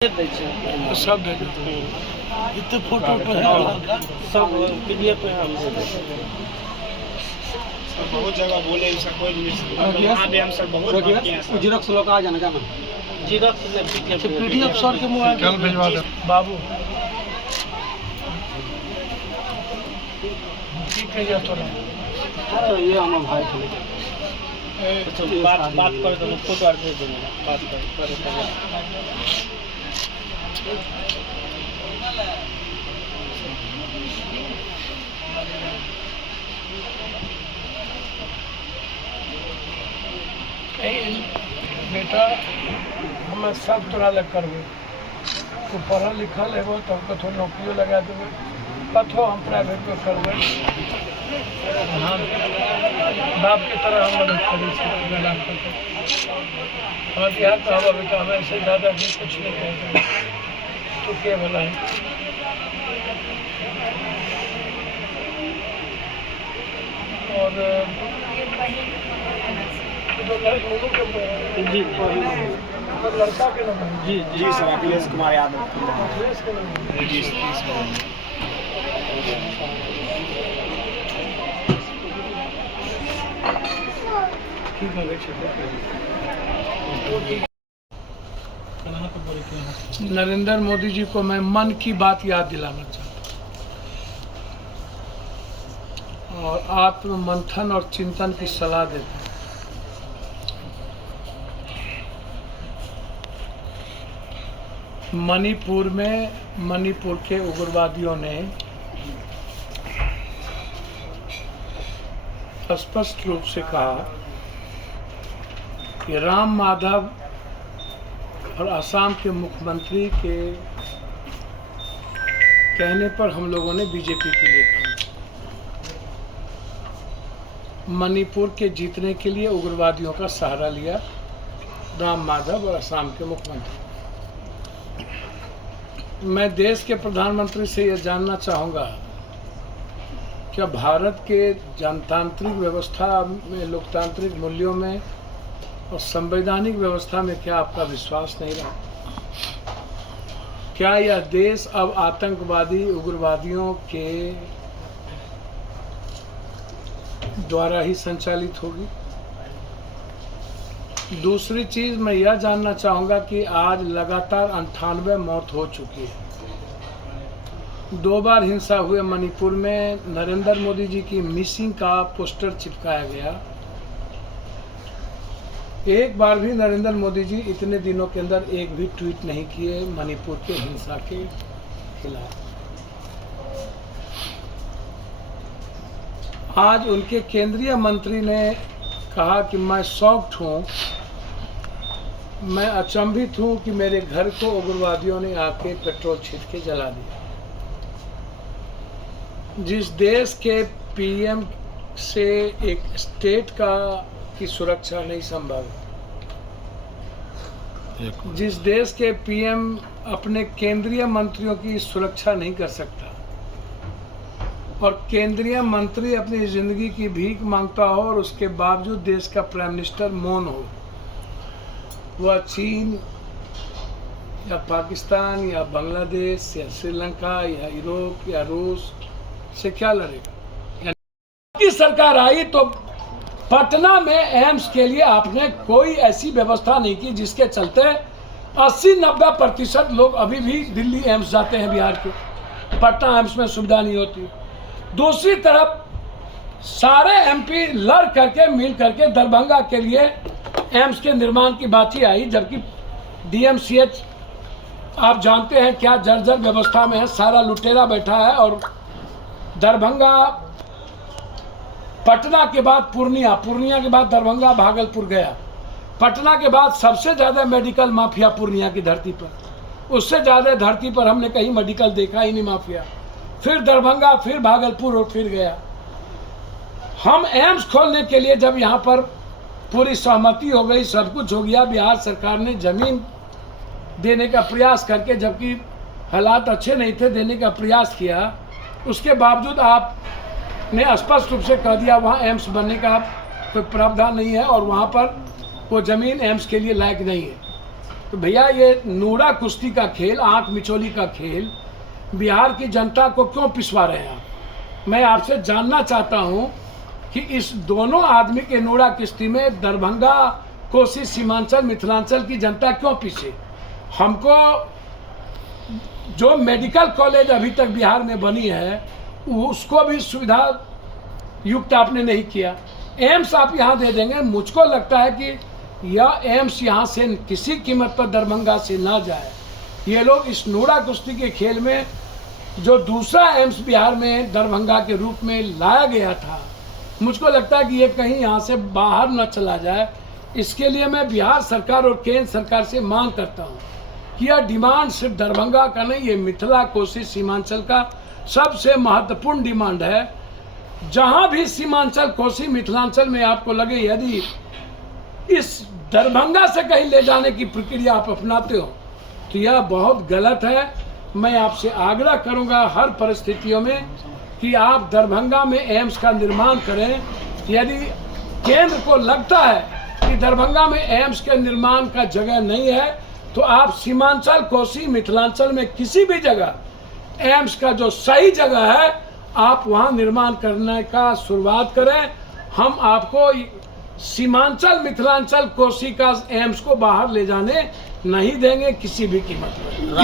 सब इतने फोटो पे सब पीडीएफ पे हम बहुत जगह बोले सर कोई नहीं यहाँ भी हम सर बहुत बाकी हैं सर। जीरोक्स लोग आ जाना जाना जीरोक्स में पीडीएफ सर के मोबाइल कल भिजवा दे बाबू ठीक है या तो ये हम भाई बात कर दो फोटो और भेज देंगे बात कर बेटा हमें सब तोरा लग करबे तू पढ़ल लिखल है तो हमको थोड़ा नौकरियों लगा देवे कथो हम प्राइवेट में करबे हाँ बाप की तरह हम मदद करें और यहाँ कहवा बेटा हमें ऐसे ज़्यादा भी कुछ नहीं कहेगा तो क्या भला है और जी लड़का के नाम जी जी सर अखिलेश कुमार यादव जी नरेंद्र मोदी जी को मैं मन की बात याद दिलाना चाहता हूँ और आत्म मंथन और चिंतन की सलाह देता हूँ। मणिपुर में मणिपुर के उग्रवादियों ने स्पष्ट रूप से कहा कि राम माधव और असम के मुख्यमंत्री के कहने पर हम लोगों ने बीजेपी के लिए काम किया। मणिपुर के जीतने के लिए उग्रवादियों का सहारा लिया राम माधव और असम के मुख्यमंत्री। मैं देश के प्रधानमंत्री से यह जानना चाहूँगा क्या भारत के जनतांत्रिक व्यवस्था में लोकतांत्रिक मूल्यों में और संवैधानिक व्यवस्था में क्या आपका विश्वास नहीं रहा? क्या यह देश अब आतंकवादी उग्रवादियों के द्वारा ही संचालित होगी? दूसरी चीज मैं यह जानना चाहूँगा कि आज लगातार 98 मौत हो चुकी है। 2 बार हिंसा हुए मणिपुर में नरेंद्र मोदी जी की मिसिंग का पोस्टर चिपकाया गया। एक बार भी नरेंद्र मोदी जी इतने दिनों के अंदर एक भी ट्वीट नहीं किए मणिपुर के हिंसा के खिलाफ। आज उनके केंद्रीय मंत्री ने कहा कि मैं शॉक्ड हूँ, मैं अचंभित हूँ कि मेरे घर को उग्रवादियों ने आके पेट्रोल छीट के जला दिया। जिस देश के पीएम से एक स्टेट की सुरक्षा नहीं संभव, जिस देश के पीएम अपने केंद्रीय मंत्रियों की सुरक्षा नहीं कर सकता और केंद्रीय मंत्री अपनी जिंदगी की भीख मांगता हो और उसके बावजूद देश का प्राइम मिनिस्टर मौन हो, वह चीन या पाकिस्तान या बांग्लादेश या श्रीलंका या यूरोप या रूस से क्या लड़ेगा? की सरकार आई तो पटना में एम्स के लिए आपने कोई ऐसी व्यवस्था नहीं की जिसके चलते 80-90% लोग अभी भी दिल्ली एम्स जाते हैं बिहार के। पटना एम्स में सुविधा नहीं होती। दूसरी तरफ सारे एमपी लड़ करके मिल करके दरभंगा के लिए एम्स के निर्माण की बात ही आई, जबकि डीएमसीएच आप जानते हैं क्या जर्जर व्यवस्था में है, सारा लुटेरा बैठा है। और दरभंगा पटना के बाद पूर्णिया, पूर्णिया के बाद दरभंगा, भागलपुर गया, पटना के बाद सबसे ज़्यादा मेडिकल माफिया पूर्णिया की धरती पर, उससे ज़्यादा धरती पर हमने कहीं मेडिकल देखा ही नहीं माफिया। फिर दरभंगा, फिर भागलपुर और फिर गया। हम एम्स खोलने के लिए जब यहाँ पर पूरी सहमति हो गई, सब कुछ हो गया, बिहार सरकार ने ज़मीन देने का प्रयास करके, जबकि हालात अच्छे नहीं थे, देने का प्रयास किया, उसके बावजूद आपने स्पष्ट रूप से कह दिया वहाँ एम्स बनने का कोई प्रावधान नहीं है और वहाँ पर वो ज़मीन एम्स के लिए लायक नहीं है। तो भैया ये नूरा कुश्ती का खेल, आंख मिचोली का खेल बिहार की जनता को क्यों पिसवा रहे हैं आप? मैं आपसे जानना चाहता हूं कि इस दोनों आदमी के नूरा कुश्ती में दरभंगा, कोसी, सीमांचल, मिथिलांचल की जनता क्यों पीछे? हमको जो मेडिकल कॉलेज अभी तक बिहार में बनी है उसको भी सुविधा युक्त आपने नहीं किया। एम्स आप यहाँ दे देंगे, मुझको लगता है कि यह एम्स यहाँ से किसी कीमत पर दरभंगा से ना जाए। ये लोग इस नूरा कुश्ती के खेल में जो दूसरा एम्स बिहार में दरभंगा के रूप में लाया गया था, मुझको लगता है कि ये कहीं यहाँ से बाहर न चला जाए। इसके लिए मैं बिहार सरकार और केंद्र सरकार से मांग करता हूँ कि यह डिमांड सिर्फ दरभंगा का नहीं, ये मिथिला, कोसी, सीमांचल का सबसे महत्वपूर्ण डिमांड है। जहाँ भी सीमांचल, कोसी, मिथिलांचल में आपको लगे यदि इस दरभंगा से कहीं ले जाने की प्रक्रिया आप अपनाते हो तो यह बहुत गलत है। मैं आपसे आग्रह करूंगा हर परिस्थितियों में कि आप दरभंगा में एम्स का निर्माण करें। यदि केंद्र को लगता है कि दरभंगा में एम्स के निर्माण का जगह नहीं है तो आप सीमांचल, कोसी, मिथिलांचल में किसी भी जगह एम्स का जो सही जगह है आप वहां निर्माण करने का शुरुआत करें। हम आपको सीमांचल, मिथिलांचल, कोसी का एम्स को बाहर ले जाने नहीं देंगे किसी भी कीमत पर।